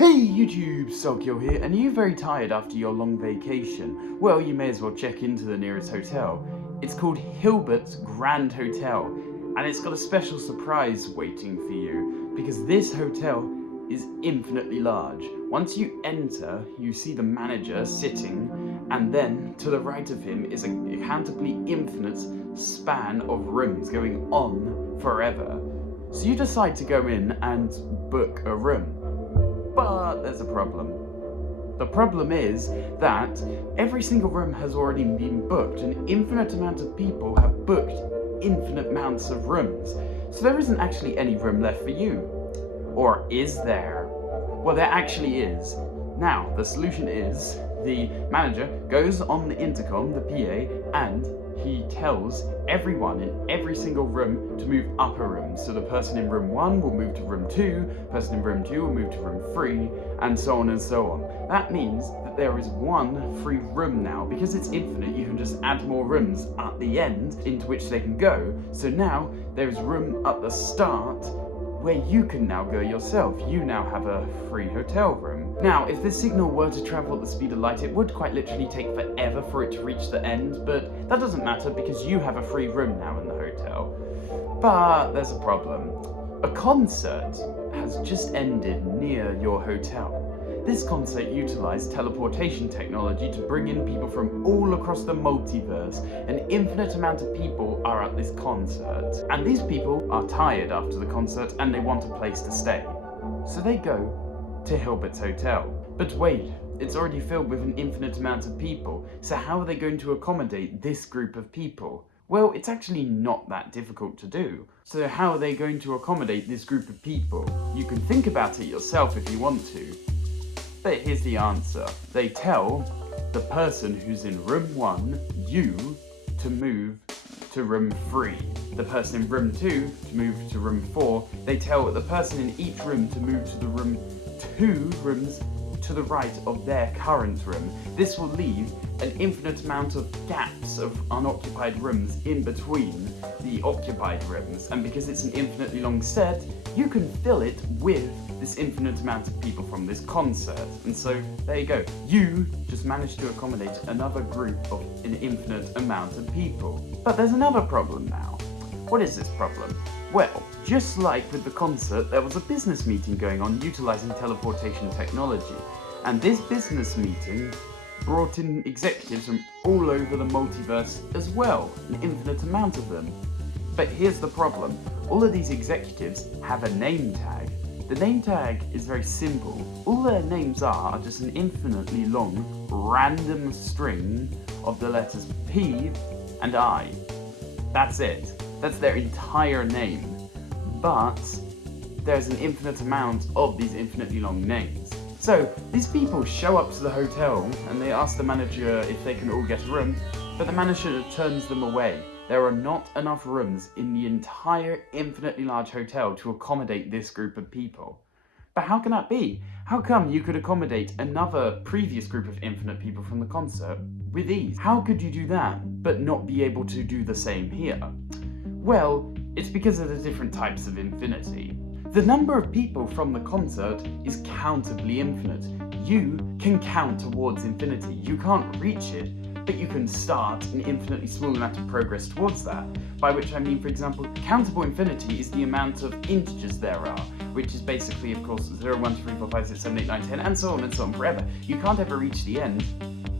Hey YouTube, Sogyo here, and are you very tired after your long vacation? Well, you may as well check into the nearest hotel. It's called Hilbert's Grand Hotel, and it's got a special surprise waiting for you, because this hotel is infinitely large. Once you enter, you see the manager sitting, and then to the right of him is a countably infinite span of rooms going on forever. So you decide to go in and book a room. But there's a problem. The problem is that every single room has already been booked. An infinite amount of people have booked infinite amounts of rooms. So there isn't actually any room left for you. Or is there? Well, there actually is. Now, the solution is the manager goes on the intercom, the PA, and he tells everyone in every single room to move up a room. So the person in room 1 will move to room 2, the person in room 2 will move to room 3, and so on and so on. That means that there is one free room now. Because it's infinite, you can just add more rooms at the end into which they can go. So now there is room at the start where you can now go yourself. You now have a free hotel room. Now, if this signal were to travel at the speed of light, it would quite literally take forever for it to reach the end, but that doesn't matter because you have a free room now in the hotel. But there's a problem. A concert has just ended near your hotel. This concert utilized teleportation technology to bring in people from all across the multiverse. An infinite amount of people are at this concert. And these people are tired after the concert and they want a place to stay. So they go to Hilbert's Hotel. But wait, it's already filled with an infinite amount of people. So how are they going to accommodate this group of people? Well, it's actually not that difficult to do. So how are they going to accommodate this group of people? You can think about it yourself if you want to. But here's the answer. They tell the person who's in room 1, you, to move to room 3. The person in room 2 to move to room 4. They tell the person in each room to move to the room 2 rooms to the right of their current room. This will leave an infinite amount of gaps of unoccupied rooms in between the occupied rooms. And because it's an infinitely long set, you can fill it with this infinite amount of people from this concert. And so there you go. You just managed to accommodate another group of an infinite amount of people. But there's another problem now. What is this problem? Well, just like with the concert, there was a business meeting going on utilizing teleportation technology. And this business meeting brought in executives from all over the multiverse as well, an infinite amount of them. But here's the problem. All of these executives have a name tag. The name tag is very simple. All their names are just an infinitely long, random string of the letters P and I. That's it. That's their entire name. But there's an infinite amount of these infinitely long names. So these people show up to the hotel and they ask the manager if they can all get a room, but the manager turns them away. There are not enough rooms in the entire infinitely large hotel to accommodate this group of people. But how can that be? How come you could accommodate another previous group of infinite people from the concert with ease? How could you do that, but not be able to do the same here? Well, it's because of the different types of infinity. The number of people from the concert is countably infinite. You can count towards infinity. You can't reach it, but you can start an infinitely small amount of progress towards that. By which I mean, for example, countable infinity is the amount of integers there are, which is basically, of course, 0, 1, 2, 3, 4, 5, 6, 7, 8, 9, 10, and so on forever. You can't ever reach the end,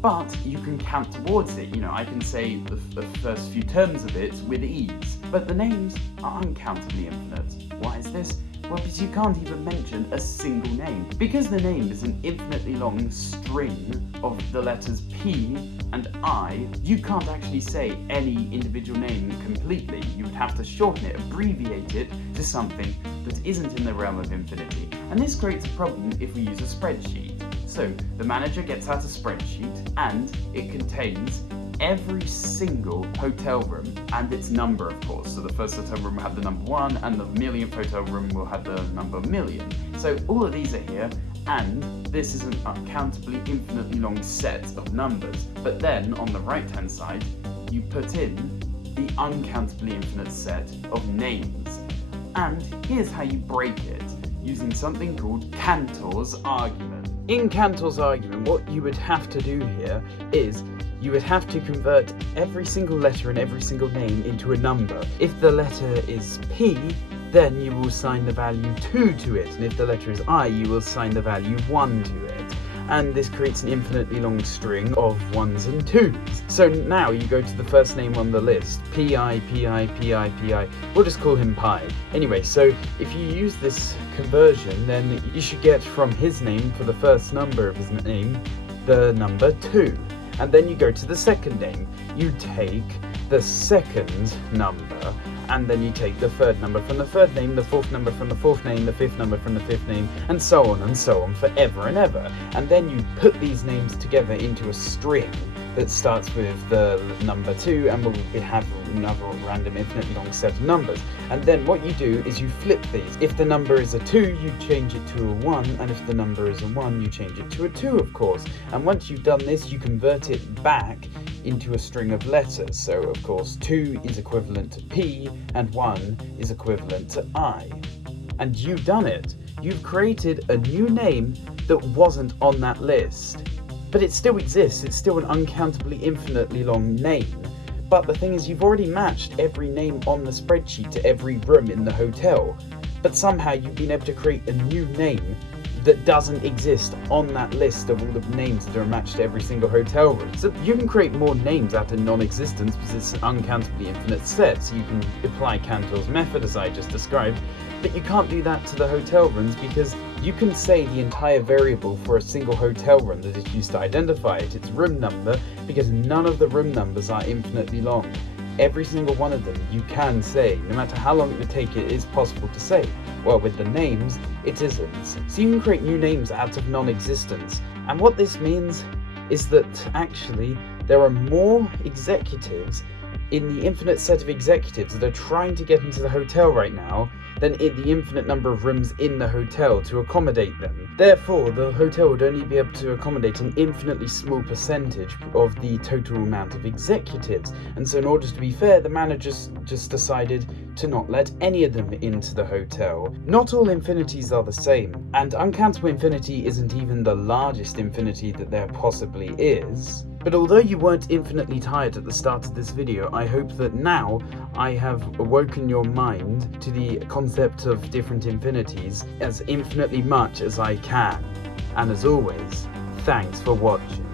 but you can count towards it. You know, I can say the first few terms of it with ease. But the names are uncountably infinite. Why is this? Well, because you can't even mention a single name. Because the name is an infinitely long string of the letters P and I, you can't actually say any individual name completely. You would have to shorten it, abbreviate it to something that isn't in the realm of infinity. And this creates a problem if we use a spreadsheet. So the manager gets out a spreadsheet and it contains every single hotel room and its number, of course. So the first hotel room will have the number 1 and the millionth hotel room will have the number million. So all of these are here, and this is an uncountably infinitely long set of numbers. But then on the right hand side, you put in the uncountably infinite set of names. And here's how you break it. using something called Cantor's argument. In Cantor's argument, what you would have to do here is you would have to convert every single letter and every single name into a number. If the letter is P, then you will assign the value 2 to it, and if the letter is I, you will assign the value 1 to it. And this creates an infinitely long string of 1s and 2s. So now you go to the first name on the list, P-I, P-I, P-I, P-I. We'll just call him Pi. Anyway, so if you use this conversion, then you should get from his name, for the first number of his name, the number 2. And then you go to the second name. You take the second number, and then you take the third number from the third name, the fourth number from the fourth name, the fifth number from the fifth name, and so on forever and ever. And then you put these names together into a string that starts with the number 2 and will have another random infinitely long set of numbers. And then what you do is you flip these. If the number is a 2, you change it to a 1, and if the number is a 1, you change it to a 2, of course. And once you've done this, you convert it back into a string of letters. So of course 2 is equivalent to P and 1 is equivalent to I. And you've done it. You've created a new name that wasn't on that list. But it still exists, it's still an uncountably infinitely long name. But the thing is, you've already matched every name on the spreadsheet to every room in the hotel. But somehow you've been able to create a new name that doesn't exist on that list of all the names that are matched to every single hotel room. So you can create more names out of non-existence because it's an uncountably infinite set, so you can apply Cantor's method as I just described, but you can't do that to the hotel rooms because you can say the entire variable for a single hotel room that is used to identify it, its room number, because none of the room numbers are infinitely long. Every single one of them you can say, no matter how long it would take, it is possible to say. Well, with the names, it isn't. So you can create new names out of non-existence. And what this means is that actually there are more executives in the infinite set of executives that are trying to get into the hotel right now than in the infinite number of rooms in the hotel to accommodate them. Therefore, the hotel would only be able to accommodate an infinitely small percentage of the total amount of executives. And so in order to be fair, the managers just decided to not let any of them into the hotel. Not all infinities are the same, and uncountable infinity isn't even the largest infinity that there possibly is. But although you weren't infinitely tired at the start of this video, I hope that now I have awoken your mind to the concept of different infinities as infinitely much as I can. And as always, thanks for watching.